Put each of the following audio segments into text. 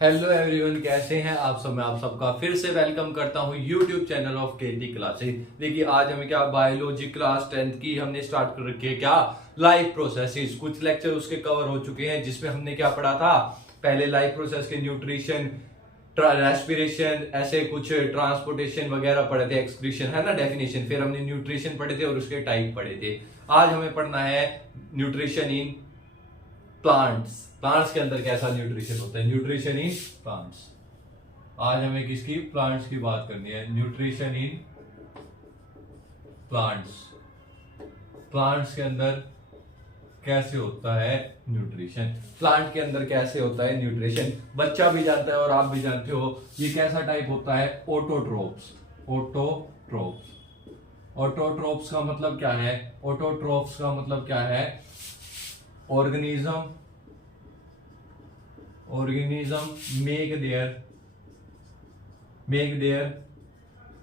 Hello everyone, कैसे हैं आप सब। मैं आप सबका फिर से वेलकम करता हूं YouTube channel of KT classes. देखिए आज हमें क्या बायोलॉजी क्लास 10th की हमने स्टार्ट कर रखी है। क्या लाइफ प्रोसेसेस, कुछ लेक्चर उसके कवर हो चुके हैं जिसमें हमने क्या पढ़ा था। पहले लाइफ प्रोसेस के न्यूट्रिशन, रेस्पिरेशन, ऐसे कुछ ट्रांसपोर्टेशन वगैरह पढ़े थे, एक्सक्रीशन है ना, डेफिनेशन। फिर हमने न्यूट्रिशन पढ़े थे और उसके टाइप पढ़े थे। आज हमें पढ़ना है न्यूट्रिशन इन प्लांट्स। प्लांट्स के अंदर कैसा न्यूट्रिशन होता है, न्यूट्रिशन इन प्लांट्स। आज हमें किसकी, प्लांट्स की बात करनी है। Nutrition in plants. प्लांट्स के अंदर कैसे होता है न्यूट्रिशन, प्लांट के अंदर कैसे होता है न्यूट्रिशन। बच्चा भी जानता है और आप भी जानते हो ये कैसा टाइप होता है, ऑटोट्रोप्स। ऑटोट्रोप्स। ऑटोट्रोप्स का मतलब क्या है, ऑटोट्रोप्स का मतलब क्या है, organism make their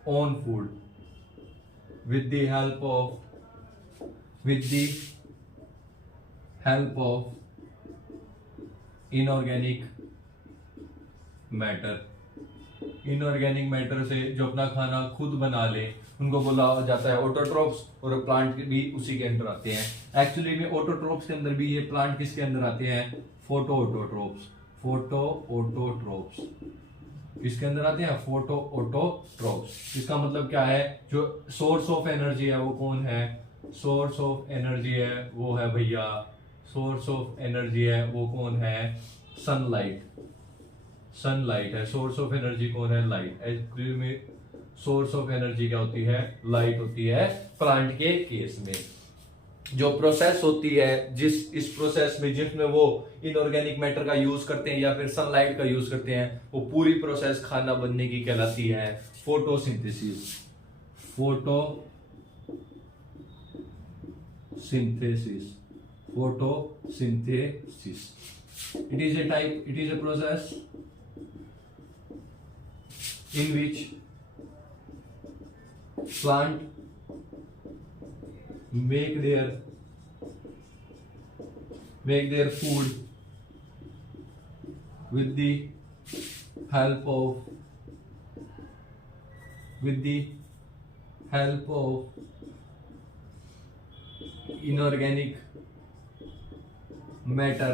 own food with the help of inorganic matter। Inorganic matter से जो अपना खाना खुद बना ले उनको बोला जाता है ऑटोट्रोप्स। और प्लांट भी उसी के अंदर आते हैं। एक्चुअली में ऑटोट्रोप्स के अंदर भी ये प्लांट किसके अंदर आते हैं, फोटो ऑटोट्रोप्स। किसके अंदर आते हैं, फोटो ऑटोट्रोप्स। इसका मतलब क्या है, जो सोर्स ऑफ एनर्जी है वो कौन है, सोर्स ऑफ एनर्जी है वो है भैया, सोर्स ऑफ एनर्जी है वो कौन है, सनलाइट है। सोर्स ऑफ एनर्जी कौन है, लाइट। एक्चुअली में सोर्स ऑफ एनर्जी क्या होती है, लाइट होती है प्लांट के केस में। जो प्रोसेस होती है इस प्रोसेस में जिसमें वो इनऑर्गेनिक मैटर का यूज करते हैं या फिर सनलाइट का यूज करते हैं, वो पूरी प्रोसेस खाना बनने की कहलाती है photosynthesis. Photosynthesis it is a process in which plant make their food with the help of inorganic matter.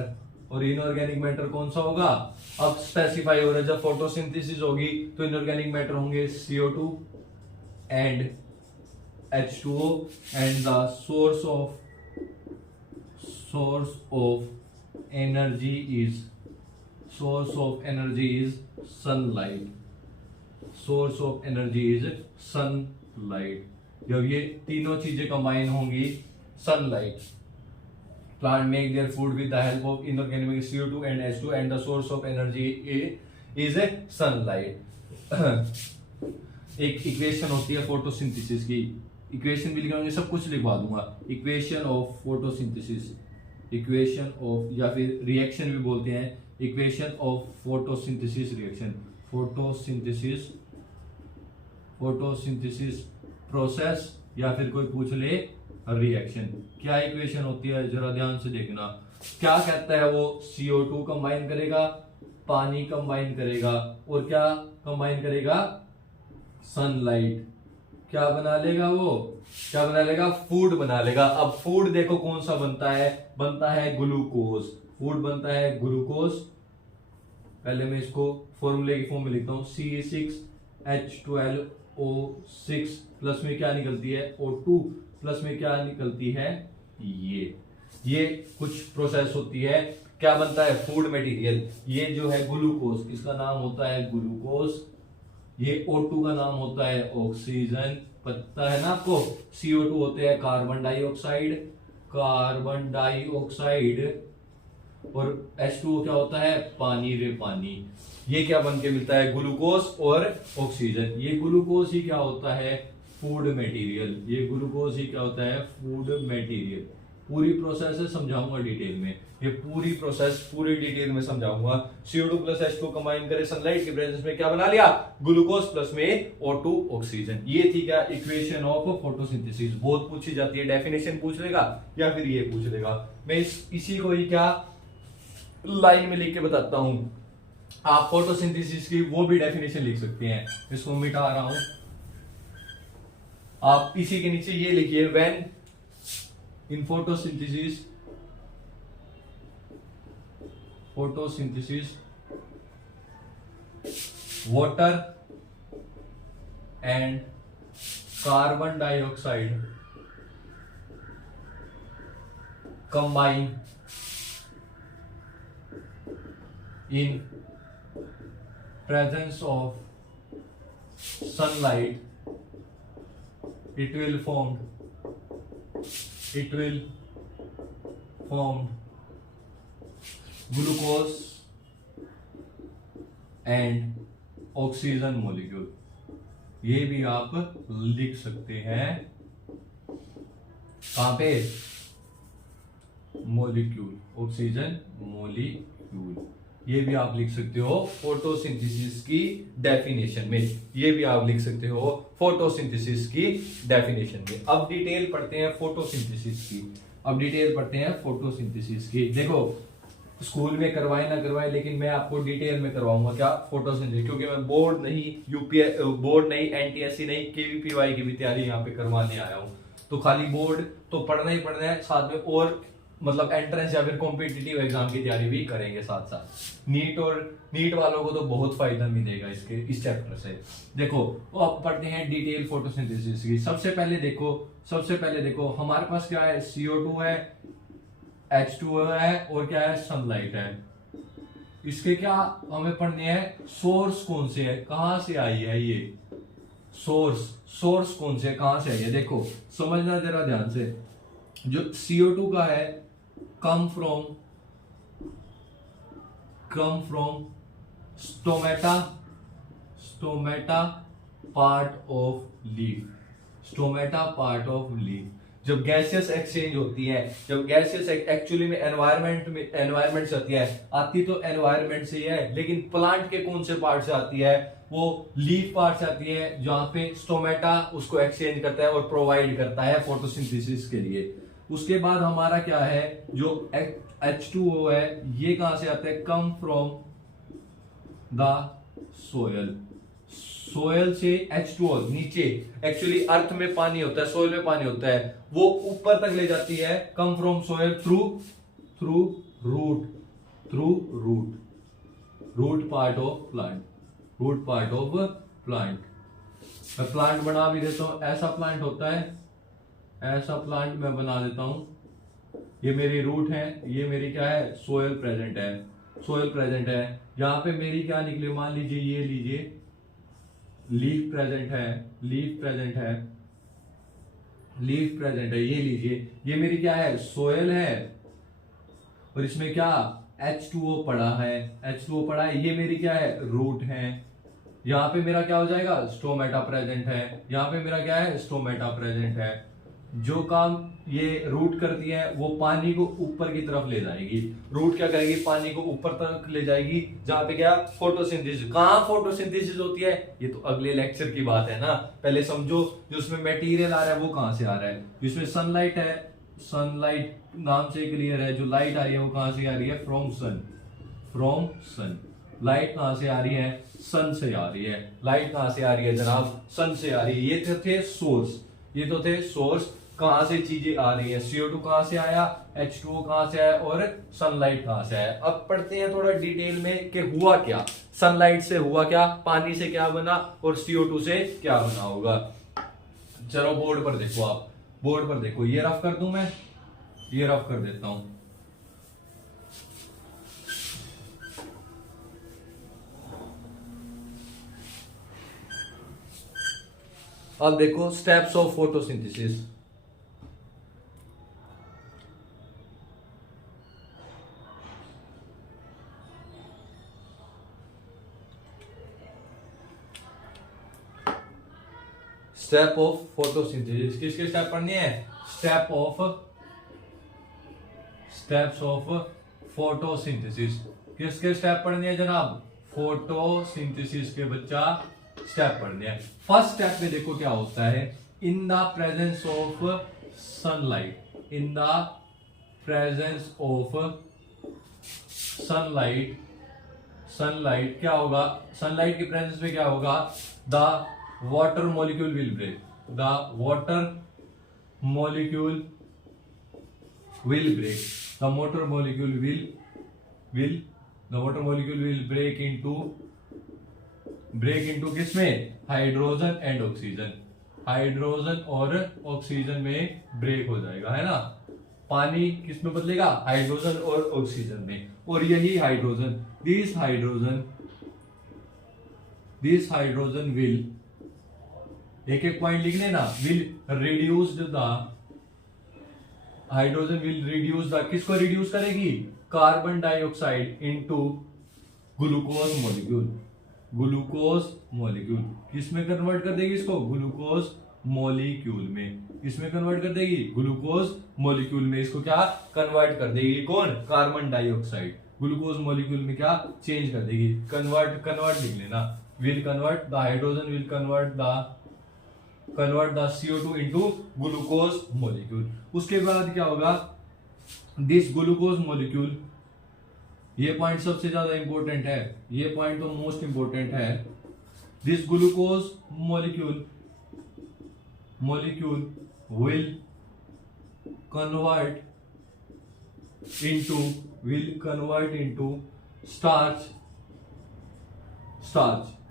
और इनऑर्गेनिक मैटर कौन सा होगा, अब स्पेसिफाई हो रहा है। जब फोटोसिंथेसिस होगी तो इनऑर्गेनिक मैटर होंगे CO2 and H2O and the source of energy is sunlight. जब ये तीनों चीजें कंबाइन होंगी, sunlight. Plant make their food with the help of inorganic CO2 and H2 and the source of energy is a sunlight। एक equation होती है photosynthesis की, equation भी लिखाऊंगे, सब कुछ लिखवा दूंगा। Equation of photosynthesis, equation of या फिर रिएक्शन भी बोलते हैं, equation of photosynthesis reaction. Photosynthesis process या फिर कोई पूछ ले रिएक्शन। क्या इक्वेशन होती है, जरा ध्यान से देखना। क्या कहता है वो, CO2 कंबाइन करेगा, पानी कंबाइन करेगा और क्या कंबाइन करेगा, सनलाइट। क्या बना लेगा वो, क्या बना लेगा, फूड बना लेगा। अब फूड देखो कौन सा बनता है ग्लूकोज। फूड बनता है ग्लूकोज। पहले मैं इसको फॉर्मूले की फॉर्म में लिखता हूं, C6H12O6 प्लस में क्या निकलती है, O2 प्लस में क्या निकलती है, ये कुछ प्रोसेस होती है। क्या बनता है, फूड मटेरियल। ये जो है ग्लूकोज, इसका नाम होता है ग्लूकोज। ये O2 का नाम होता है ऑक्सीजन। पता है ना आपको, CO2 होते हैं कार्बन डाइऑक्साइड और H2O क्या होता है, पानी। ये क्या बन के मिलता है, ग्लूकोज और ऑक्सीजन। ये ग्लूकोज ही क्या होता है, फूड मटेरियल। ये ग्लूकोज ही क्या होता है, फूड मटेरियल। पूरी प्रोसेस है, समझाऊंगा डिटेल में। ये पूरी प्रोसेस पूरी डिटेल में समझाऊंगा। CO2 प्लस H2 कंबाइन करे सनलाइट के प्रेजेंस में, क्या बना लिया, ग्लूकोज प्लस में O2 ऑक्सीजन। ये थी क्या, इक्वेशन ऑफ फोटोसिंथेसिस। बहुत पूछी जाती है, डेफिनेशन पूछ लेगा या फिर ये पूछ लेगा। मैं इसी को ही क्या लाइन में लिख के बताता हूं। आप फोटोसिंथेसिस की वो भी डेफिनेशन लिख सकते हैं। इसको मिटा रहा हूं, आप इसी के नीचे ये लिखिए, when in photosynthesis water and carbon dioxide combine in presence of sunlight, it will form glucose and oxygen molecule। ये भी आप लिख सकते हैं कहां पे, मॉलिक्यूल, ऑक्सीजन मॉलिक्यूल। ये भी आप लिख सकते हो फोटोसिंथेसिस की डेफिनेशन में, ये भी आप लिख सकते हो फोटोसिंथेसिस की डेफिनेशन में। अब डिटेल पढ़ते हैं फोटोसिंथेसिस की। देखो स्कूल में करवाए ना करवाए, लेकिन मैं आपको डिटेल में करवाऊंगा क्या, फोटोसिंथेसिस, क्योंकि मैं बोर्ड नहीं, यूपीएससी बोर्ड नहीं, एनटीएससी नहीं, केवीपीवाई की भी तैयारी यहाँ पे करवाने आया हूँ। तो खाली बोर्ड तो पढ़ना ही पढ़ना है, साथ में और मतलब एंट्रेंस या फिर कॉम्पिटिटिव एग्जाम की तैयारी भी करेंगे साथ साथ। नीट वालों को तो बहुत फायदा मिलेगा इस चैप्टर से। देखो वो अब पढ़ते हैं डिटेल फोटोसिंथेसिस की। सबसे पहले देखो हमारे पास क्या है, CO2 है, H2O है और क्या है, सनलाइट है। इसके क्या हमें पढ़ने हैं, सोर्स कौन से है, कहां से आई है ये सोर्स कौन से, कहां से आई है। देखो समझना जरा ध्यान से, जो CO2 का है come from stomata part of leaf। जब गैसियस एक्सचेंज होती है, जब गैसियस एक्चुअली में एनवायरमेंट से आती तो एनवायरमेंट से ही है, लेकिन प्लांट के कौन से पार्ट से आती है, वो लीफ पार्ट से आती है, जहां पे स्टोमेटा उसको एक्सचेंज करता है और प्रोवाइड करता है फोटोसिंथेसिस के लिए। उसके बाद हमारा क्या है, जो H2O है, ये कहां से आता है, कम फ्रॉम द सोयल से H2O नीचे, एक्चुअली अर्थ में पानी होता है, सोयल में पानी होता है, वो प्रूफ तक ले जाती है, come from soil through root part of plant. मैं प्लांट बना भी देता हूं, ऐसा प्लांट होता है, ऐसा प्लांट मैं बना देता हूं। ये मेरी रूट है, ये मेरी क्या है, सोयल प्रेजेंट है। यहां पे मेरी क्या निकली, मान लीजिए ये लीजिए, लीफ प्रेजेंट है, ये लीजिए, ये मेरी क्या है, सोयल है, और इसमें क्या H2O पड़ा है, ये मेरी क्या है, रूट है। यहाँ पे मेरा क्या हो जाएगा, स्टोमेटा प्रेजेंट है, यहाँ पे मेरा क्या है, स्टोमेटा प्रेजेंट है। जो काम ये रूट करती है, वो पानी को ऊपर की तरफ ले जाएगी। रूट क्या करेगी, पानी को ऊपर तक ले जाएगी, जहां पे क्या, फोटोसिंथेसिस। कहां फोटोसिंथेसिस होती है, ये तो अगले लेक्चर की बात है ना, पहले समझो जो उसमें मटेरियल आ रहा है वो कहां से आ रहा है। जिसमें सनलाइट है, सनलाइट नाम से क्लियर है, जो लाइट आ रही है वो कहां से आ रही है, फ्रॉम सन। लाइट कहां से आ रही है, सन से आ रही है। लाइट कहां से आ रही है जनाब, सन से आ रही है। ये तो थे सोर्स, कहां से चीजें आ रही है, CO2 कहां से आया, H2O कहां से आया और सनलाइट कहां से आया। अब पढ़ते हैं थोड़ा डिटेल में कि हुआ क्या, सनलाइट से हुआ क्या, पानी से क्या बना और CO2 से क्या बना होगा। चलो बोर्ड पर देखो, आप बोर्ड पर देखो, ये रफ कर दूं मैं, ये रफ कर देता हूं। अब देखो steps of photosynthesis. Step of photosynthesis, किसके स्टेप पढ़नी है, स्टेप्स ऑफ फोटोसिंथेसिस। किसके स्टेप पढ़नी है जनाब, फोटोसिंथेसिस के बच्चा स्टेप पढ़ने हैं। फर्स्ट स्टेप में देखो क्या होता है, in the presence of sunlight क्या होगा, सनलाइट के प्रेजेंस में क्या होगा, the water molecule will break, the water molecule will break, the water molecule will break into किसमें, हाइड्रोजन एंड ऑक्सीजन, हाइड्रोजन और ऑक्सीजन में ब्रेक हो जाएगा, है ना। पानी किस में बदलेगा, हाइड्रोजन और ऑक्सीजन में। और यही हाइड्रोजन, दिस हाइड्रोजन विल, एक एक पॉइंट लिख लेना, will reduced the, hydrogen will reduce the, किसको रिड्यूस करेगी, carbon dioxide into glucose molecule, glucose molecule किसमें कन्वर्ट कर देगी इसको, ग्लूकोज मॉलिक्यूल में, किसमें कन्वर्ट कर देगी, ग्लूकोज मॉलिक्यूल में, इसको क्या कन्वर्ट कर देगी, कौन, कार्बन डाइऑक्साइड ग्लूकोज मॉलिक्यूल में क्या चेंज कर देगी, कन्वर्ट लिख लेना, will convert the, hydrogen will convert the CO2 into glucose molecule. उसके बाद क्या होगा, दिस ग्लूकोज मॉलिक्यूल, ये पॉइंट सबसे ज्यादा इंपॉर्टेंट है, ये पॉइंट तो मोस्ट इंपॉर्टेंट है, this glucose molecule will convert into starch,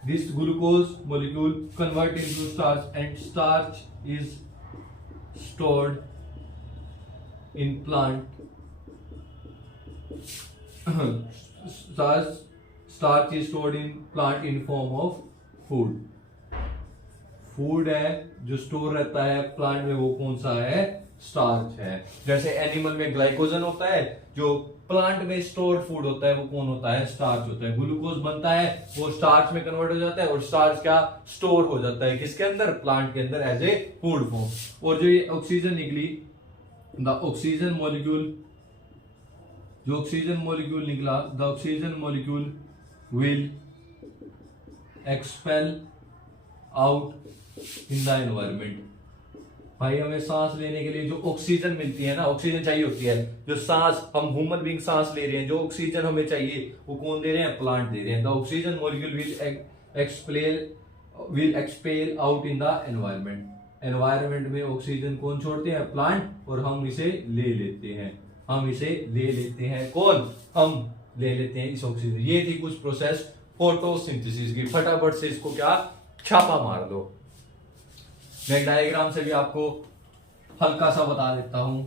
this glucose molecule convert into starch, and starch is stored in plant starch is stored in plant in form of food, food है जो store रहता है plant में, वो कौन सा है, starch है। जैसे एनिमल में ग्लाइकोजन होता है, जो प्लांट में स्टोर्ड फूड होता है वो कौन होता है, स्टार्च होता है। ग्लूकोज बनता है वो स्टार्च में कन्वर्ट हो जाता है, और स्टार्च क्या स्टोर हो जाता है किसके अंदर, प्लांट के अंदर एज ए फूड फॉर्म। और जो ये ऑक्सीजन निकली, द ऑक्सीजन मॉलिक्यूल, जो ऑक्सीजन मॉलिक्यूल निकला, the oxygen molecule will expel out in the environment. भाई हमें सांस लेने के लिए जो ऑक्सीजन मिलती है ना, ऑक्सीजन चाहिए होती है, जो सांस हम ह्यूमन बीइंग सांस ले रहे हैं, जो ऑक्सीजन हमें चाहिए वो कौन दे रहे हैं, प्लांट दे रहे हैं। The oxygen molecule will expel out in the environment. Environment में ऑक्सीजन कौन छोड़ते हैं, प्लांट, और हम इसे ले लेते हैं, कौन, हम ले लेते हैं इस ऑक्सीजन। ये थी कुछ प्रोसेस फोटोसिंथेसिस की, फटाफट से इसको क्या छापा मार दो। मैं डायग्राम से भी आपको हल्का सा बता देता हूं,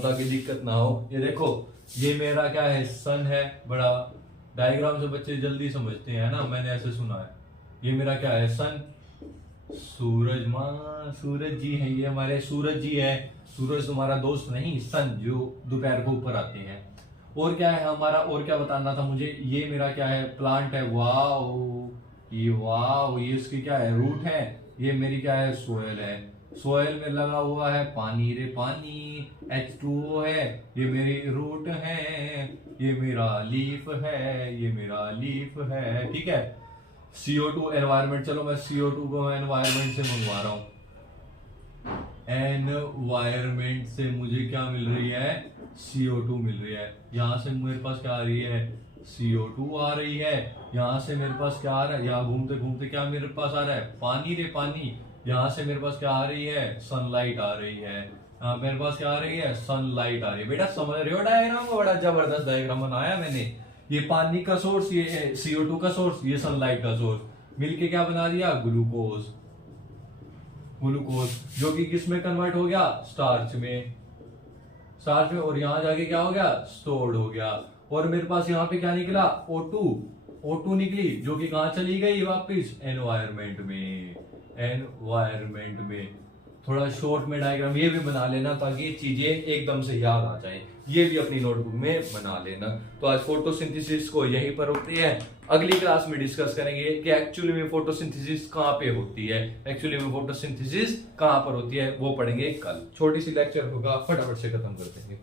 ताकि दिक्कत ना हो। ये देखो, ये मेरा क्या है, सन है बड़ा, डायग्राम से बच्चे जल्दी समझते हैं ना, मैंने ऐसे सुना है। ये मेरा क्या है, सन, सूरज माँ, सूरज जी है, ये हमारे सूरज जी है। सूरज तुम्हारा दोस्त नहीं, सन जो दोपहर को ऊपर आते हैं। और क्या है हमारा, और क्या बताना था मुझे, ये मेरा क्या है, प्लांट है, वाओ, ये उसकी क्या है, रूट है। ये मेरी क्या है, सोयल है, सोयल में लगा हुआ है पानी, रे पानी, H2O है, ये मेरी रूट है, ये मेरा लीफ है, ठीक है। CO2 एनवायरमेंट, चलो मैं CO2 को एनवायरमेंट से मंगवा रहा हूं। एनवायरमेंट से मुझे क्या मिल रही है, CO2 मिल रही है। यहां से मेरे पास क्या आ रही है, CO2 आ रही है। यहां से मेरे पास क्या आ रहा है, यहाँ घूमते घूमते क्या मेरे पास आ रहा है, पानी, रे पानी। यहां से मेरे पास क्या आ रही है, सनलाइट आ रही है। यहाँ मेरे पास क्या आ रही है, सनलाइट आ रही है। बेटा समझ रहे हो डायग्राम को, बड़ा जबरदस्त डायग्राम बनाया मैंने। ये पानी का सोर्स, ये CO2 का सोर्स, ये सनलाइट का सोर्स, मिलके क्या बना दिया, ग्लूकोज, जो कि किस में कन्वर्ट हो गया, स्टार्च में, और यहां जाके क्या हो गया, स्टोर्ड हो गया। और मेरे पास यहाँ पे क्या निकला, O2 निकली, जो कि कहां चली गई वापिस, एनवायरमेंट में। थोड़ा शॉर्ट में डायग्राम ये भी बना लेना, ताकि चीजें एकदम से याद आ जाए। ये भी अपनी नोटबुक में बना लेना। तो आज फोटोसिंथेसिस को यहीं पर होती है। अगली क्लास में डिस्कस करेंगे कि एक्चुअली में फोटोसिंथेसिस कहाँ पे होती है, वो पढ़ेंगे कल। छोटी सी लेक्चर होगा, फटाफट से खत्म कर देंगे।